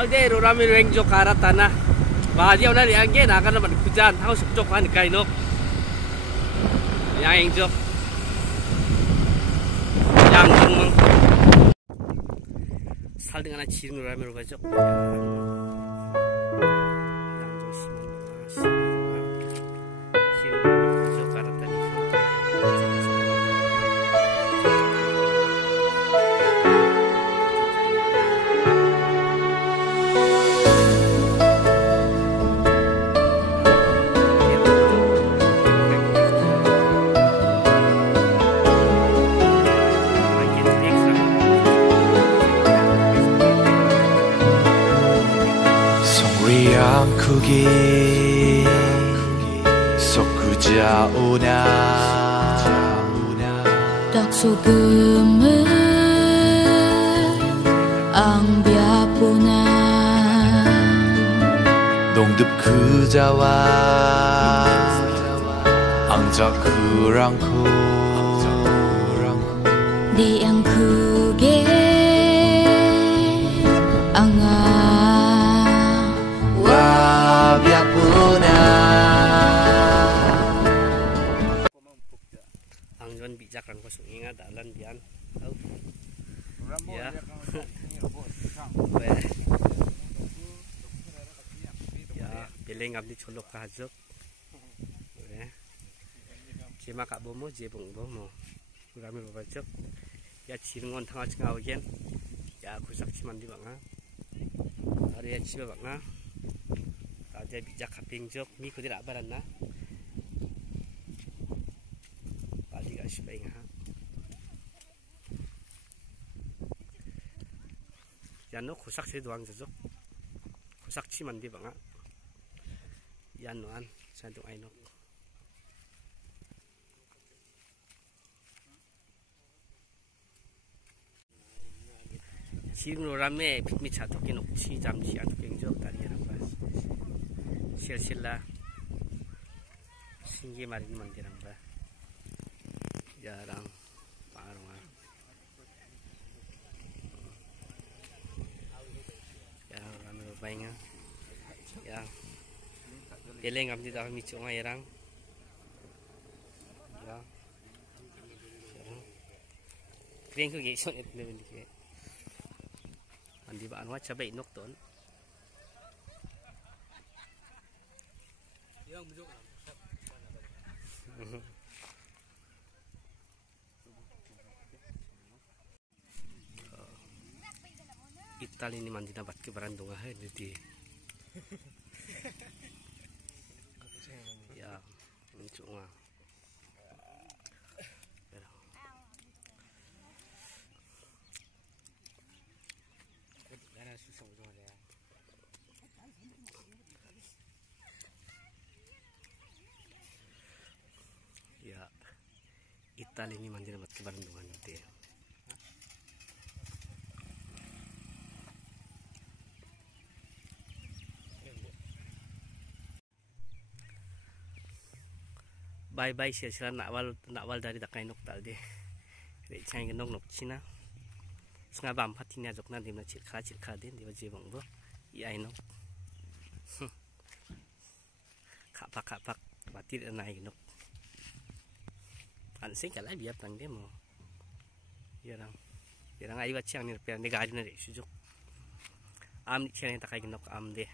Alde rurami reng jo karatana. Bahaya na riang gen akan naman hujan. Hau sukjok kan kainok. Yang jok. Yang mang. Sal dengan ciring rurami rubajok. Yang jo siman ciring karatani. Yang kugi sokja una dak sugeme ang biapuna 농듭 그자와 앙자 그랑코 di ang kuge anga Angjon bijak rang kosong ingat dalan bian. Ya. Ya, pilih ngabdi colok kahajok. Cima kak bomo, jebong bomo. Rami babajok. Ya ciringon tengah cengau gen. Ya aku saksi mandi banga. Hari ya ciba banga. Raja bijak kaping jok. Mi ko tidak baran na. Yan no kusak sih doang jejok, kusak ciman di banga. Yan noan, saya tuh ainok. Ciring rame, pikmi catok inok ci jam ci atuk jok tadi rampas. Silsilah singgi marin mandi rampas. Jarang parang ya rame bainga ya pilih ngamdi dah micu ngairang ya kering ko gison et level ke andi ba anwa cabai nok ton yang mujok Itali ini mandi dapat ke Barandung ah di ya mencunga ya Itali ini mandi dapat ke Barandung nanti. Bye bye sila nakwal dari dakai nok tal deh. Recang genok nok Cina. Sengaja bampat ini ajok nanti mana cirka deh di wajib bang bo. Iya nok. Kapak batir naik nok. Ansing kalau biar tang demo. Yarang ayu acang ni perang negara ni sujuk. Am cian yang takai genok am deh.